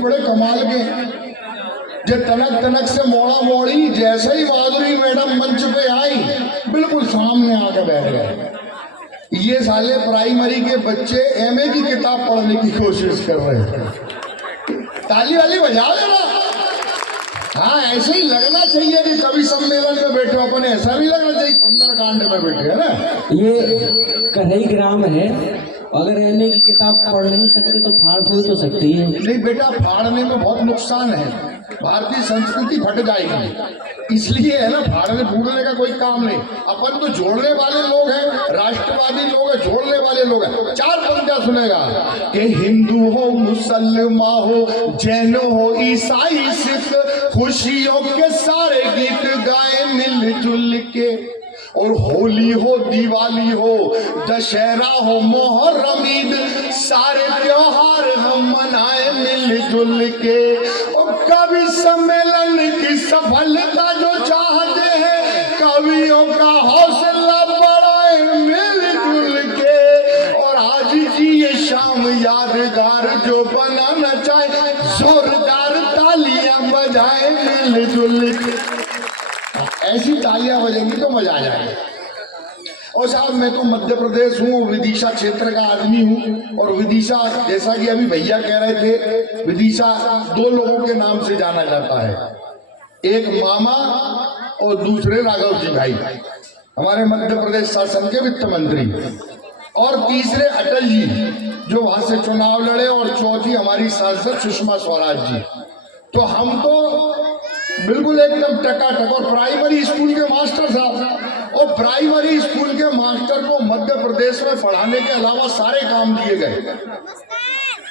बड़े कमाल के जो तनक तनक से मोड़ा मोड़ी, जैसे ही माधुरी मैडम मंच पे आई बिल्कुल सामने आकर बैठ गए। ये साले प्राइमरी के बच्चे एमए की किताब पढ़ने की कोशिश कर रहे हैं। ताली वाली बजा देना। हाँ, ऐसे ही लगना चाहिए कि कवि सम्मेलन में बैठे अपन, ऐसा भी लगना चाहिए सुंदरकांड में बैठे, है ना। ये कढ़ई ग्राम है, अगर एमए की किताब पढ़ नहीं सकते तो फाड़ फूड़ तो सकती है। नहीं बेटा, फाड़ने में बहुत नुकसान है, भारतीय संस्कृति फट जाएगी, इसलिए है ना, फाड़ने फूटने का कोई काम नहीं। अपन तो जोड़ने वाले लोग हैं, राष्ट्रवादी लोग हैं, जोड़ने वाले लोग हैं। 4 पंक्तियां सुनेगा कि हिंदू हो, मुसलमान हो, जैन हो, ईसाई, सिख, खुशियों के सारे गीत गाए मिलजुल के। और होली हो, दिवाली हो, दशहरा हो, मुहर्रम, ईद, सारे त्योहार हम मनाए मिलजुल के। और कवि सम्मेलन की सफलता जो चाहते हैं, कवियों का हौसला बढ़ाए मिलजुल के। और आज की ये शाम यादगार जो बनाना चाहे, जोरदार तालियां बजाए मिलजुल के। ऐसी तालियां बजेंगी तो मजा आ जाएगा। और साहब, मैं तो मध्य प्रदेश हूँ, विदिशा क्षेत्र का आदमी हूँ। और विदिशा, जैसा कि अभी भैया कह रहे थे, विदिशा 2 लोगों के नाम से जाना जाता है, एक मामा और दूसरे राघव जी भाई, हमारे मध्य प्रदेश शासन के वित्त मंत्री, और तीसरे अटल जी जो वहां से चुनाव लड़े, और चौथी हमारी सांसद सुषमा स्वराज जी। तो हम तो बिल्कुल एकदम टकाटक। और प्राइमरी स्कूल के मास्टर साहब, और प्राइमरी स्कूल के मास्टर को मध्य प्रदेश में पढ़ाने के अलावा सारे काम दिए गए।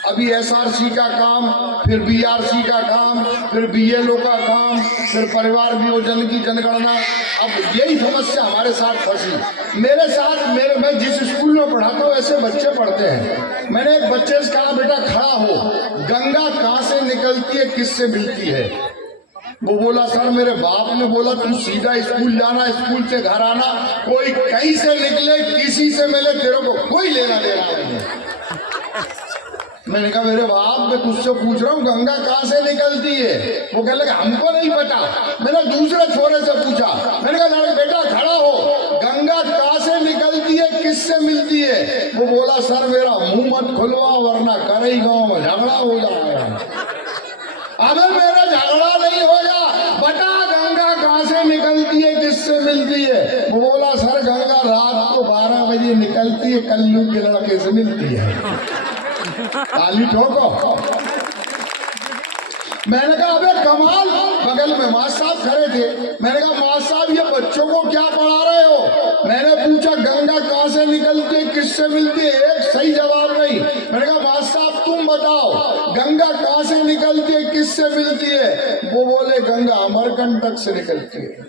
अभी एसआरसी का काम, फिर बीआरसी का काम, फिर बीएलओ का काम, फिर परिवार नियोजन की जनगणना। अब यही समस्या हमारे साथ फंसी। मेरे साथ मैं जिस स्कूल में पढ़ाता हूँ ऐसे बच्चे पढ़ते हैं। मैंने एक बच्चे से कहा, बेटा खड़ा हो, गंगा कहाँ से निकलती है, किससे मिलती है? वो बोला, सर मेरे बाप ने बोला तू सीधा स्कूल जाना, स्कूल से घर आना, कोई कहीं से निकले, किसी से मिले, तेरे को कोई लेना देना नहीं। मैंने कहा, मेरे बाप, मैं तुझसे पूछ रहा हूँ गंगा कहाँ से निकलती है? वो कह लगा हमको नहीं पता। मैंने दूसरे छोरे से पूछा, मैंने कहा लड़के बेटा खड़ा हो, गंगा कहाँ से निकलती है, किससे मिलती है? वो बोला, सर मेरा मुंह मत खुलवा वरना करई गाँव में झगड़ा हो जाएगा। अबे मेरा झगड़ा नहीं होगा, बता गंगा कहाँ से निकलती है, किससे मिलती है? वो बोला, सर गंगा रात को 12 बजे निकलती है, कल्लू के लड़के से मिलती है। ताली ठोको। मैंने कहा, अबे कमाल। बगल में मास्टर साहब खड़े थे। मैंने कहा, मास्टर साहब ये बच्चों को क्या पढ़ा रहे हो? मैंने पूछा गंगा कहाँ से निकलती है, किससे मिलती है? एक सही जवाब नहीं। मैंने कहा, मास्टर साहब तुम बताओ, गंगा कहाँ से निकलती है, किससे मिलती है? वो बोले, गंगा अमरकंटक से निकलती है।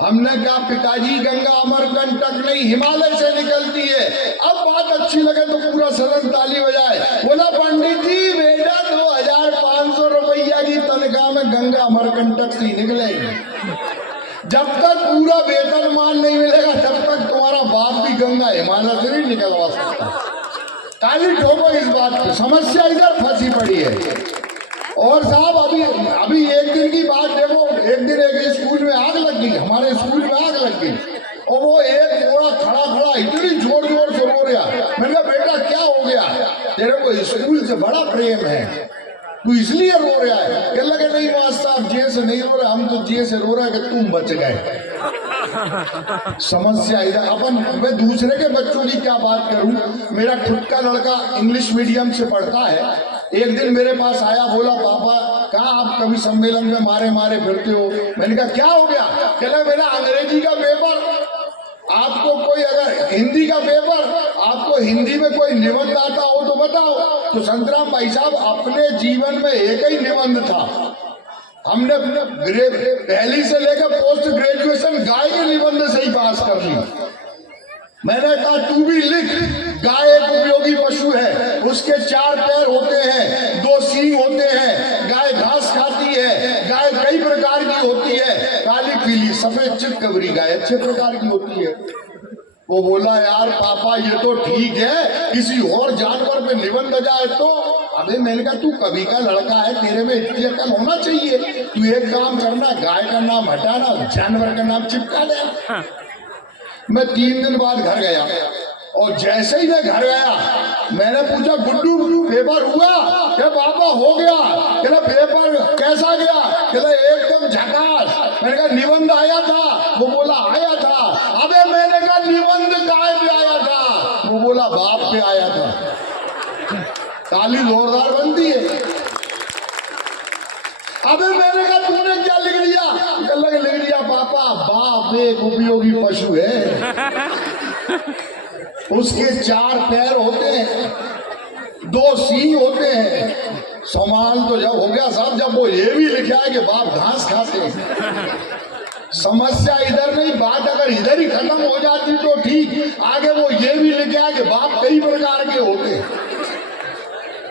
हमने कहा, पिताजी गंगा अमरकंटक नहीं, हिमालय से निकलती है। अब बात अच्छी लगे तो पूरा सदन ताली बजाए। बोला, पंडित जी बेटा 2500 रुपया की तनख्वाह में गंगा अमरकंटक से ही निकलेगी। जब तक पूरा वेतनमान नहीं मिलेगा तब तक तुम्हारा बाप भी गंगा हिमालय से नहीं निकलवा सकता। ताली ठोको इस बात पे। समस्या इधर फंसी पड़ी है। और साहब अभी एक दिन की बात देखो, एक दिन एक स्कूल में आग लग गई, हमारे स्कूल में आग लग गई, और वो एक घोड़ा खड़ा इतनी जोर जोर से रो रहा। मैंने कहा, बेटा क्या हो गया? तेरे को स्कूल से बड़ा प्रेम है, तू इसलिए रो रहा है? कह लगे, नहीं मास्टर साहब जे से नहीं रो रहे, हम तो जे से रो रहे कि तुम बच गए। समस्या इधर। अपन मैं दूसरे के बच्चों की क्या बात करूं? मेरा खुद का लड़का इंग्लिश मीडियम से पढ़ता है। एक दिन मेरे पास आया, बोला, पापा कहा आप कवि सम्मेलन में मारे मारे फिरते हो? मैंने कहा, क्या हो गया? कहला, मेरा अंग्रेजी का पेपर, आपको कोई अगर हिंदी का पेपर, आपको हिंदी में कोई निबंध आता हो तो बताओ। तो संतराम भाई साहब, अपने जीवन में एक ही निबंध था, हमने पहली से लेकर पोस्ट ग्रेजुएशन गाय के निबंध से ही पास कर ली। मैंने कहा, तू भी लिख। गाय एक उपयोगी पशु है, उसके 4 पैर होते हैं, 2 सींग होते हैं, गाय घास खाती है, गाय कई प्रकार की होती है, काली पीली सफेद चितकबरी गाय अच्छे प्रकार की होती है। वो बोला यार पापा ये तो ठीक है, किसी और जानवर पे निबंध जाए तो। अबे मैंने कहा तू कभी का लड़का है, तेरे में इतनी अकल होना चाहिए। तू एक काम करना, गाय का नाम हटाना, जानवर का नाम चिपका देना। मैं 3 दिन बाद घर गया और जैसे ही मैं घर गया मैंने पूछा गुड्डू पेपर हुआ? क्या पापा हो गया। कहला पेपर कैसा गया? कहला एकदम झकास। मैंने कहा निबंध आया था? वो बोला आया था। अबे मैंने कहा निबंध काय पे आया था? वो बोला बाप पे आया था। ताली जोरदार बनती है। अबे मैंने कहा तूने क्या लिख दिया? कहला लिख दिया पापा बाप एक उपयोगी पशु है, उसके 4 पैर होते हैं, 2 सींग होते हैं। सवाल तो जब हो गया साहब, जब वो ये भी लिखा है कि बाप घास खाते हैं। समस्या इधर नहीं, बात अगर इधर ही खत्म हो जाती तो ठीक। आगे वो ये भी लिखा है कि बाप कई प्रकार के होते हैं,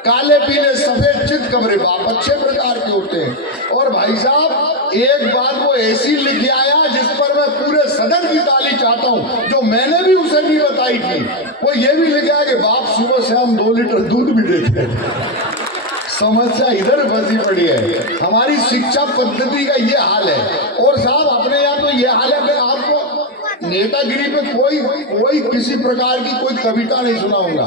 काले पीले सफेद चित कमरे बाप अच्छे प्रकार के होते हैं। और भाई साहब एक बात वो ऐसी लिख आया जिस पर मैं पूरे सदन की ताली चाहता हूं, जो मैंने भी उसे भी बताई थी। वो ये भी लिखा है कि बाप सुबह शाम 2 लीटर दूध भी देते हैं। समस्या इधर फंसी पड़ी है। हमारी शिक्षा पद्धति का ये हाल है। और साहब अपने यहाँ तो ये हाल है कि आपको नेतागिरी पे कोई किसी प्रकार की कोई कविता नहीं सुनाऊंगा,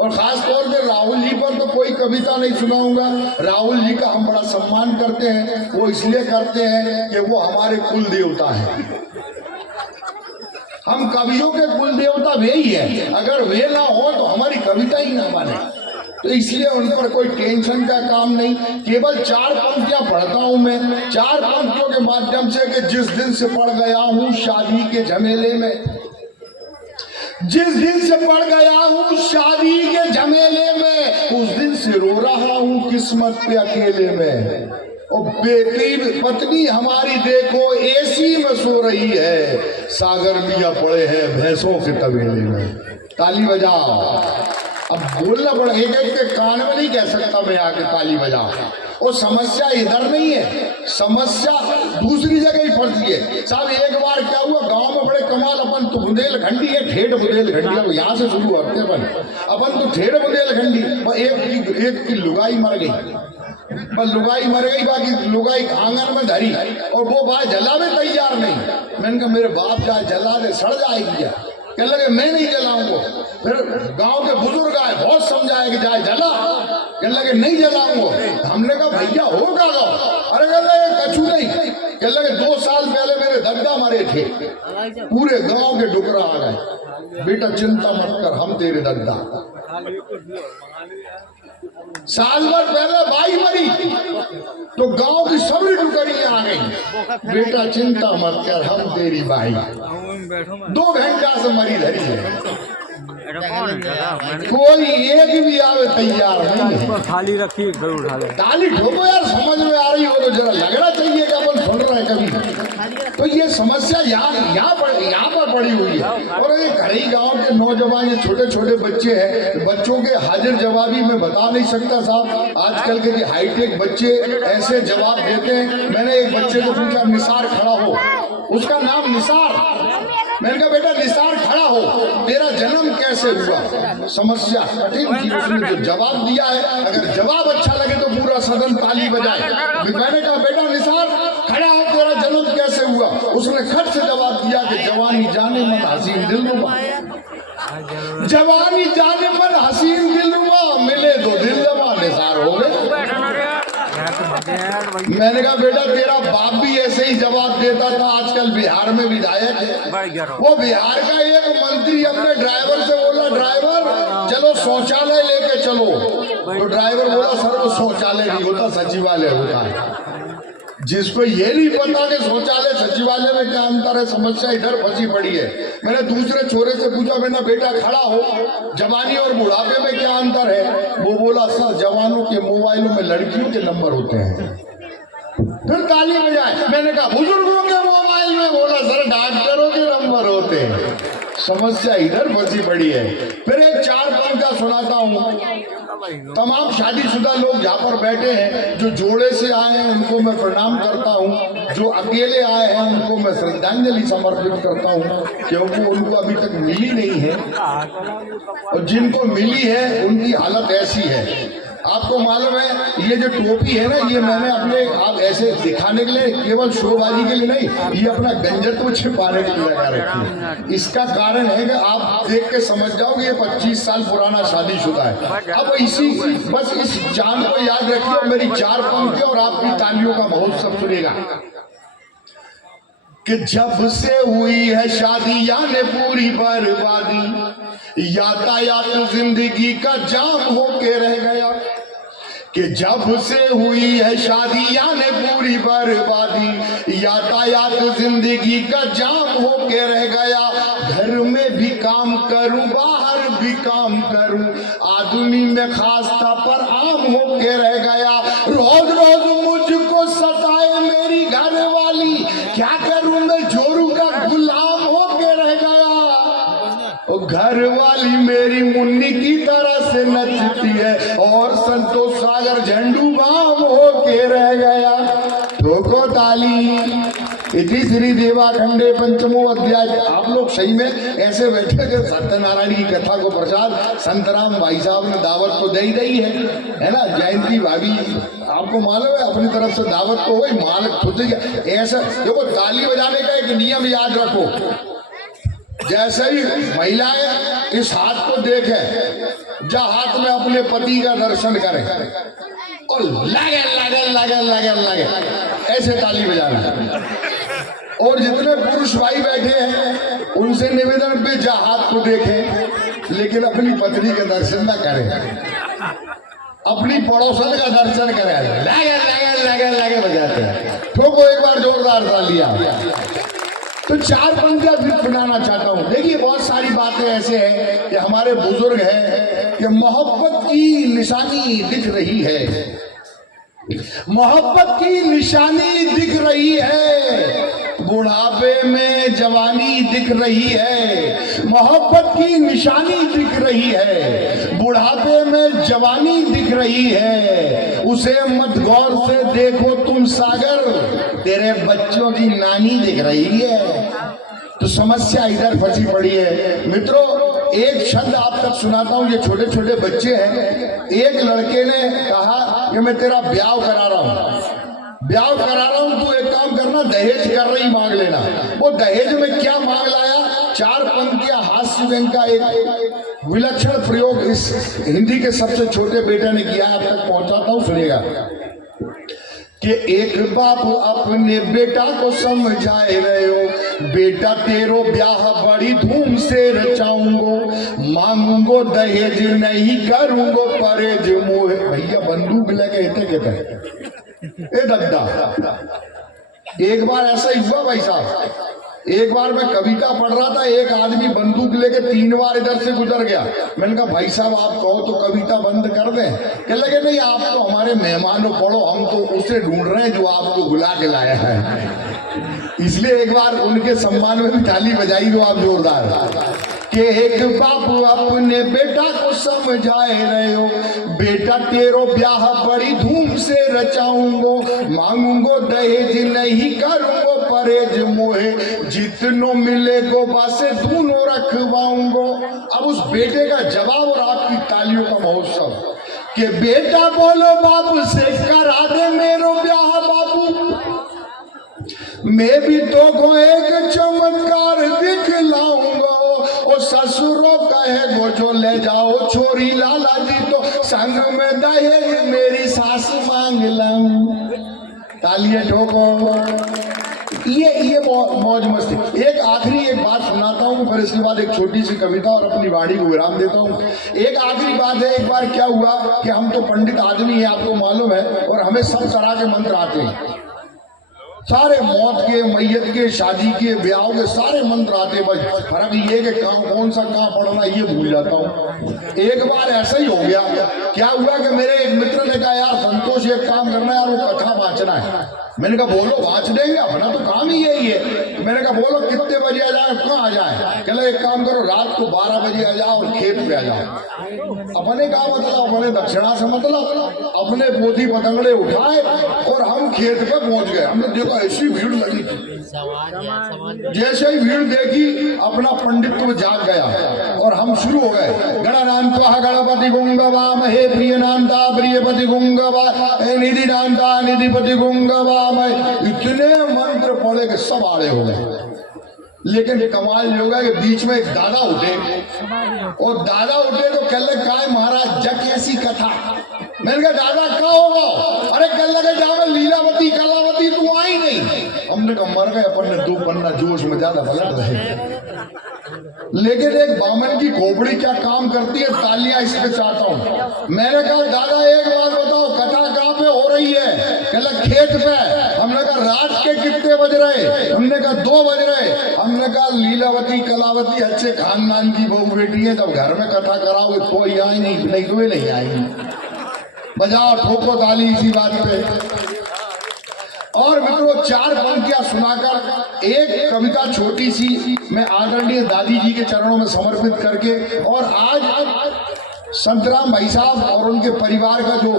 और खास तौर पे राहुल जी पर तो कोई कविता नहीं सुनाऊंगा। राहुल जी का हम बड़ा सम्मान करते हैं, वो इसलिए करते हैं कि वो हमारे कुल देवता हैं। हम कवियों के कुल देवता वे ही हैं, अगर वे ना हो तो हमारी कविता ही ना बने। तो इसलिए उन पर कोई टेंशन का काम नहीं। केवल 4 पंक्तियां पढ़ता हूं मैं, 4 पंक्तियों के माध्यम से कि जिस दिन से पड़ गया हूं शादी के झमेले में, जिस दिन से पड़ गया हूँ शादी के झमेले में, उस दिन से रो रहा हूँ किस्मत पे अकेले में। और बेटी पत्नी हमारी देखो एसी में सो रही है, सागर मियाँ पड़े हैं भैंसों के तबेले में। ताली बजाओ। अब बोलना पड़ा, एक एक के कान में नहीं कह सकता मैं आके ताली बजाओ। और समस्या इधर नहीं है, समस्या दूसरी जगह ही फंसी है। साहब एक बार क्या हुआ, गांव में बड़े कमाल, अपन तो बुंदेलखंडी है, ठेठ बुंदेलखंडी, अब यहाँ से शुरू करते अपन तो ठेठ बुंदेलखंडी। एक की लुगाई मर गई, बस लुगाई मर गई, बाकी लुगाई आंगन में धरी और वो बात जला में तैयार नहीं। मैंने कहा मेरे बाप जाए जला दे, सड़ जाएगी। कह लगे मैं नहीं जलाऊंगा। फिर गांव के बुजुर्ग आए, बहुत समझाए कि जाए जला, कह लगे नहीं जलाऊंगा। हमने कहा भैया होगा गाँव? अरे कह लगे कछु नहीं। कह लगे 2 साल पहले मेरे दद्दा मरे थे, पूरे गांव के डुकरा आ गए। बेटा चिंता मत कर, हम तेरे दद्दा। साल भर पहले बाई मरी तो गांव की सभी डुकरियां आ गई। बेटा चिंता मत कर, हम तेरी बाई। 2 घंटा से मरी धरी है, कोई एक भी आवे तैयार नहीं। थाली रखी उठा ले, ताली ठोको यार, समझ में आ रही हो तो जरा लगना चाहिए कि अपन सुन रहे हैं कभी। तो ये समस्या यहाँ पर पड़ी हुई है। और ये घड़ी गांव के नौजवान, ये छोटे छोटे बच्चे हैं, बच्चों के हाजिर जवाबी मैं बता नहीं सकता साहब। आजकल के जो हाईटेक बच्चे ऐसे जवाब देते हैं। मैंने एक बच्चे को पूछा निसार खड़ा हो, उसका नाम निसार। मैंने कहा बेटा निसार खड़ा हो, तेरा जन्म कैसे हुआ? समस्या कठिन थी, उसने जो जवाब दिया है, अगर जवाब अच्छा लगे तो पूरा सदन ताली बजाए। मैंने कहा बेटा निसार खड़ा हो, तेरा जन्म कैसे हुआ? उसने खट से जवाब दिया कि जवानी जाने मन हसीन दिलरुबा, जवानी जाने मन हसीन दिलरुबा, मिले दो दिलरुबा निसार हो गए। मैंने कहा बेटा तेरा बाप भी ऐसे ही जवाब देता था, आजकल बिहार में विधायक है। वो बिहार का एक मंत्री अपने ड्राइवर से बोला ड्राइवर चलो शौचालय लेके चलो, तो ड्राइवर बोला सर वो शौचालय नहीं होता, सचिवालय होता है। जिसको ये नहीं पता कि शौचालय सचिवालय में क्या अंतर है, समस्या इधर फंसी पड़ी है। मैंने दूसरे छोरे से पूछा मैंने बेटा खड़ा हो, जवानी और बुढ़ापे में क्या अंतर है? वो बोला सर जवानों के मोबाइलों में लड़कियों के नंबर होते हैं। फिर ताली बजाए। मैंने कहा बुजुर्गों के मोबाइल में? बोला सर डॉक्टरों के नंबर होते हैं। समस्या इधर फंसी पड़ी है। फिर एक 4 पंक्तियां सुनाता हूँ। तमाम शादीशुदा लोग जहाँ पर बैठे हैं, जो जोड़े से आए हैं उनको मैं प्रणाम करता हूँ, जो अकेले आए हैं उनको मैं श्रद्धांजलि समर्पित करता हूँ, क्योंकि उनको अभी तक मिली नहीं है, और जिनको मिली है उनकी हालत ऐसी है। आपको मालूम है ये जो टोपी है ना, ये मैंने अपने आप ऐसे दिखाने के लिए, केवल शोबाजी के लिए नहीं, ये अपना गंजत्व छिपाने के लिए लगा रखी है। इसका कारण है कि आप देख के समझ जाओगे ये 25 साल पुराना शादीशुदा है। अब इसी बस इस चांद को याद रखिए और मेरी 4 पंक्तियां और आपकी तालियों का महोत्सव सुनेगा कि जब से हुई है शादी यानी पूरी बर्बादी, यातायात जिंदगी का जाम होके रह गया। कि जब से हुई है शादी यानी पूरी बर्बादी, यातायात जिंदगी का जाम होके रह गया। घर में भी काम करूं बाहर भी काम करूं, आदमी में खास्ता पर आम होके रह गया। रोज रोज मुझको सताए मेरी घर वाली, क्या करूं मैं जोरू का गुलाम होके रह गया। घर वाली मेरी मुन्नी की तरह से नचती है और संतोष सागर झंडू बाम होके रह गया। ठोको ताली। इति श्री देवाखंडे पंचमो अध्याय। आप लोग सही में ऐसे बैठे थे, सत्यनारायण की कथा को प्रसाद संतराम भाई साहब ने दावत तो दे ही दी है ना। जयंती भाभी आपको मालूम है अपनी तरफ से दावत तो हुई, मालिक खुद ही ऐसा। देखो ताली बजाने का एक नियम याद रखो, जैसे ही महिलाएं इस हाथ को देखें, जहाँ हाथ में अपने पति का दर्शन करें और लगे लगे लगे लगे लगे ऐसे ताली बजाना। और जितने पुरुष भाई बैठे हैं उनसे निवेदन पे जहाँ हाथ को देखें लेकिन अपनी पत्नी का दर्शन ना करें, अपनी पड़ोसन का दर्शन करें। लगे लगे लगे लगे बजाते हैं। ठोको एक बार जोरदार तालियां। तो 4 पंक्तियां फिर सुनाना चाहता हूं। देखिए बहुत सारी बातें ऐसे हैं कि हमारे बुजुर्ग हैं कि मोहब्बत की निशानी दिख रही है, मोहब्बत की निशानी दिख रही है, बुढ़ापे में जवानी दिख रही है। मोहब्बत की निशानी दिख रही है, बुढ़ापे में जवानी दिख रही है। उसे मत गौर से देखो तुम सागर, तेरे बच्चों की नानी दिख रही है। तो समस्या इधर फंसी पड़ी है। मित्रों एक शब्द आप तक सुनाता हूं, ये छोटे छोटे बच्चे हैं। एक लड़के ने कहा कि मैं तेरा ब्याह करा रहा हूं, ब्याह करा रहा हूं, तू एक काम करना दहेज कर रही मांग लेना। वो दहेज में क्या मांग लाया? 4 पंक्तियां हास्य व्यंग का एक विलक्षण प्रयोग इस हिंदी के सबसे छोटे बेटे ने किया है, अब तक पहुंचाता हूं, सुनिएगा। कि एक बाप अपने बेटा को समझाए रहे हो, बेटा तेरो ब्याह बड़ी धूम से रचाऊंगो, मांगूंगो दहेज नहीं करूंगो परहेज मोह। भैया बंदूक लेके कहते ए दद्दा। एक बार ऐसा ही हुआ भाई साहब, एक बार मैं कविता पढ़ रहा था, एक आदमी बंदूक लेके 3 बार इधर से गुजर गया। मैंने कहा भाई साहब आप कहो तो कविता बंद कर दें। कहने लगे नहीं आप तो हमारे मेहमान हो, पढ़ो, हम तो उसे ढूंढ रहे हैं जो आपको बुला के लाया है। इसलिए एक बार उनके सम्मान में भी ताली बजाई दो आप जोरदार। कि एक बाप अपने बेटा को समझाए रहे हो, बेटा तेरो ब्याह बड़ी धूम से रचाऊंगो, मांगूंगो दहेज नहीं करूंगो परहेज मोहे, जितनो मिले गो बासे दोनों रखवाऊंगो। अब उस बेटे का जवाब और आपकी तालियों का महोत्सव कि बेटा बोलो बाप से करा दे मेरो ब्याह बाबू, मैं भी तो को एक चमत्कार दिखलाऊंगा। और ससुरों कहे गो जो ले जाओ छोरी लाला जी, तो संग में दहेज मेरी सास मांग लाऊं। तालियां ठोको। ये मौज मस्ती। एक आखिरी एक बात सुनाता हूँ, फिर इसके बाद एक छोटी सी कविता और अपनी वाणी को विराम देता हूँ। एक आखिरी बात है, एक बार क्या हुआ कि हम तो पंडित आदमी हैं आपको मालूम है, और हमें सब तरह के मंत्र आते हैं, सारे मौत के, मैयत के, शादी के, ब्याह के सारे मंत्र आते हैं। बस फर्क ये कि कौन सा कहाँ पढ़ना ये भूल जाता हूँ। एक बार ऐसा ही हो गया, क्या हुआ कि मेरे एक मित्र ने कहा यार संतोष एक काम करना है यार, वो कथा वाचना है। मैंने कहा बोलो बाँच देंगे, अपना तो काम ही यही है। मैंने कहा बोलो कितने बजे आ जाए, कहाँ आ जाए? कहला एक काम करो, रात को 12 बजे आ जाओ और खेत पे आ जाओ। अपने का मतलब, अपने दक्षिणा से मतलब, अपने पोथी पतंगड़े उठाए और हम खेत पे पहुंच गए। हमने देखा ऐसी भीड़ लगी थी, जैसे ही भीड़ देखी अपना पंडित्व जाग गया और हम शुरू हो गए। गणनान्त्वा गणपति गुंगवाम हे प्रियनान्ता प्रियपति गुंगवा हे निधि नान्ता निधिपति गुंगवाम। इतने मंत्र पढ़े के सब आड़े हो गए। लेकिन कमाल ये होगा कि बीच में एक दादा उठे, और दादा उठे तो कह लगे काय महाराज जग ऐसी कथा। मैंने कहा दादा क्या होगा? अरे कह लगे जाओ लीलावती कलावती तू आई नहीं। हमने कहा मर गए अपन ने 2 पन्ना जोश में ज्यादा पलट रहे। लेकिन एक बामन की खोपड़ी क्या काम करती है, तालियां इस पे चाहता हूँ। मैंने कहा दादा एक बात बताओ, कथा कहाँ पे हो रही है? कह लगे खेत पे। हमने कहा रात के कितने बज रहे? हमने कहा 2 बज रहे। हमने कहा लीलावती कलावती अच्छे खानदान की बहू बेटी है, जब घर में कथा कराओगे कोई आए नहीं कोई नहीं आएगी। बजाओ ठोको ताली इसी बात पे। और मित्रों 4 पंक्तियां सुनाकर एक कविता छोटी सी मैं आदरणीय दादी जी के चरणों में समर्पित करके, और आज संतराम भाई साहब और उनके परिवार का जो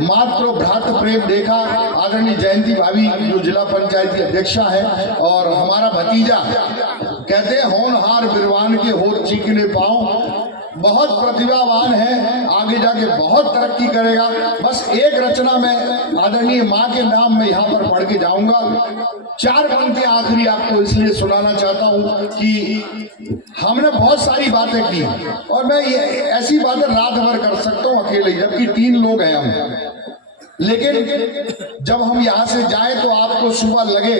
मातृ भ्रातृ प्रेम देखा, आदरणीय जयंती भाभी जो जिला पंचायत की अध्यक्षा है, और हमारा भतीजा कहते हैं होनहार बिरवान के होर चीखने पाओ, बहुत प्रतिभावान है, आगे जाके बहुत तरक्की करेगा। बस एक रचना में आदरणीय माँ के नाम में यहाँ पर पढ़ के जाऊंगा। 4 पंक्तियां आखिरी आपको इसलिए सुनाना चाहता हूँ कि हमने बहुत सारी बातें की, और मैं ये ऐसी बातें रात भर कर सकता हूँ अकेले, जबकि 3 लोग हैं हम। लेकिन जब हम यहाँ से जाएं तो आपको सुबह लगे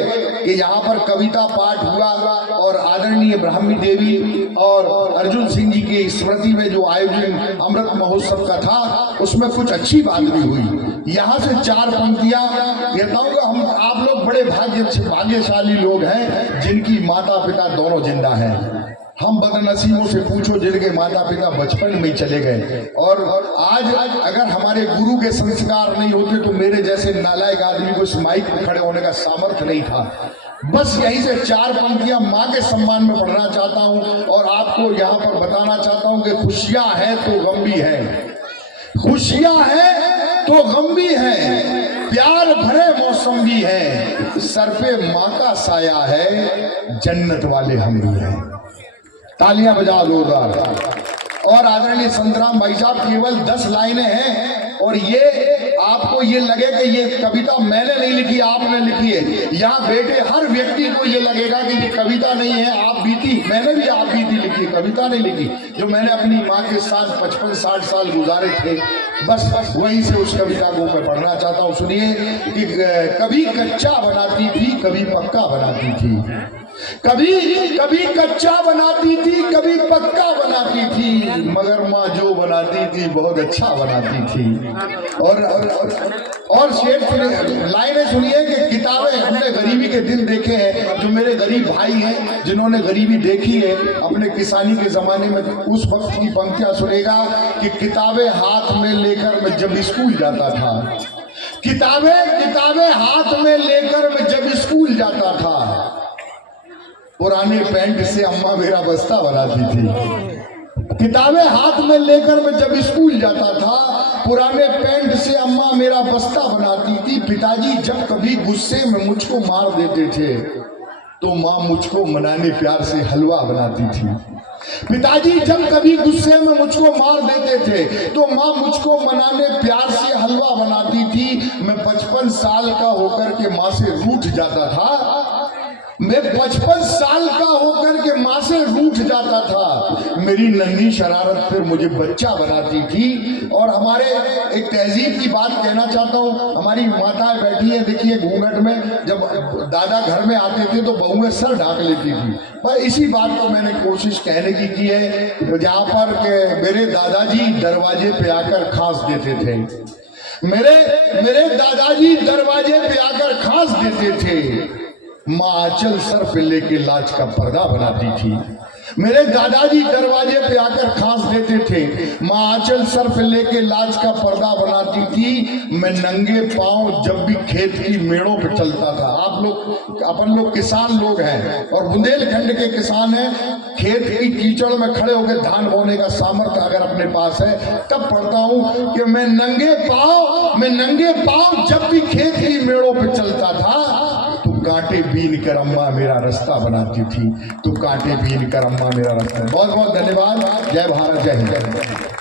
कि यहाँ पर कविता पाठ हुआ, और आदरणीय ब्राह्मी देवी और अर्जुन सिंह जी की स्मृति में जो आयोजन अमृत महोत्सव का था, उसमें कुछ अच्छी बात भी हुई। यहाँ से 4 पंक्तियां कहता हूँ कि हम आप लोग बड़े भाग्यशाली लोग हैं जिनकी माता पिता दोनों जिंदा हैं। हम बदनसीबों से पूछो जिनके माता पिता बचपन में ही चले गए, और आज अगर हमारे गुरु के संस्कार नहीं होते तो मेरे जैसे नालायक आदमी को इस माइक पर खड़े होने का सामर्थ्य नहीं था। बस यहीं से 4 पंक्तियां माँ के सम्मान में पढ़ना चाहता हूँ, और आपको यहाँ पर बताना चाहता हूँ कि खुशियां हैं तो गम भी है, खुशियां हैं तो गम भी है, प्यार भरे मौसम भी है, सर पे माँ का साया है, जन्नत वाले हम भी हैं। तालियां बजा दो जोरदार। और आदरणीय संतराम भाई साहब केवल 10 लाइनें हैं, और ये आपको ये लगे कि ये कविता मैंने नहीं लिखी, आपने लिखी है। यहाँ बैठे हर व्यक्ति को ये लगेगा कि ये कविता नहीं है, आप बीती, मैंने भी आप बीती लिखी, कविता नहीं लिखी। जो मैंने अपनी माँ के साथ 55-60 साल गुजारे थे, बस वहीं से उस कविता को मैं पढ़ना चाहता हूँ। सुनिए कि कभी कच्चा बनाती थी, कभी पक्का बनाती थी, कभी कच्चा बनाती थी, कभी पक्का बनाती थी, मगर माँ जो बनाती थी बहुत अच्छा बनाती थी। और शेर लाइनें सुनिए कि किताबें हमने गरीबी के दिन देखे हैं, जो मेरे गरीब भाई हैं जिन्होंने गरीबी देखी है अपने किसानी के जमाने में, उस वक्त की पंक्तियां सुनेगा कि किताबें हाथ में लेकर मैं जब स्कूल जाता था, किताबें हाथ में लेकर मैं जब स्कूल जाता था, पुराने पैंट से अम्मा मेरा बस्ता बनाती थी। किताबें हाथ में लेकर मैं जब स्कूल जाता था, पुराने पैंट से अम्मा मेरा बस्ता बनाती थी। पिताजी जब कभी गुस्से में मुझको मार देते थे तो माँ मुझको मनाने प्यार से हलवा बनाती थी। पिताजी जब कभी गुस्से में मुझको मार देते थे तो माँ मुझको मनाने प्यार से हलवा बनाती थी। मैं 55 साल का होकर के माँ से रूठ जाता था, मैं 55 साल का होकर के माँ से रूठ जाता था। मेरी नन्ही शरारत फिर मुझे बच्चा बनाती थी। और हमारे एक तहजीब की बात कहना चाहता हूँ, हमारी माताएं बैठी है देखिए घूंघट में, जब दादा घर में आते थे तो बहुएं सर ढाक लेती थी। पर इसी बात को मैंने कोशिश कहने की है, जहाँ पर मेरे दादाजी दरवाजे पे आकर खांस देते थे, मेरे दादाजी दरवाजे पे आकर खांस देते थे। माँ आंचल सर पे लेके लाज का पर्दा बनाती थी। मेरे दादाजी दरवाजे पे आकर खांस देते थे, माँ आंचल सर पे लेके लाज का पर्दा बनाती थी, मैं नंगे पांव जब भी खेत की मेड़ों पे चलता था। आप लोग, अपन लोग किसान लोग हैं और बुंदेलखंड के किसान हैं। खेत की कीचड़ में खड़े होकर धान बोने का सामर्थ्य अगर अपने पास है, तब पढ़ता हूं कि मैं नंगे पांव जब भी खेत की मेड़ों पे चलता था, तो कांटे बीन कर अम्मा मेरा रास्ता बनाती थी, तो कांटे बीन कर अम्मा मेरा रास्ता। बहुत बहुत धन्यवाद। जय भारत, जय हिंद।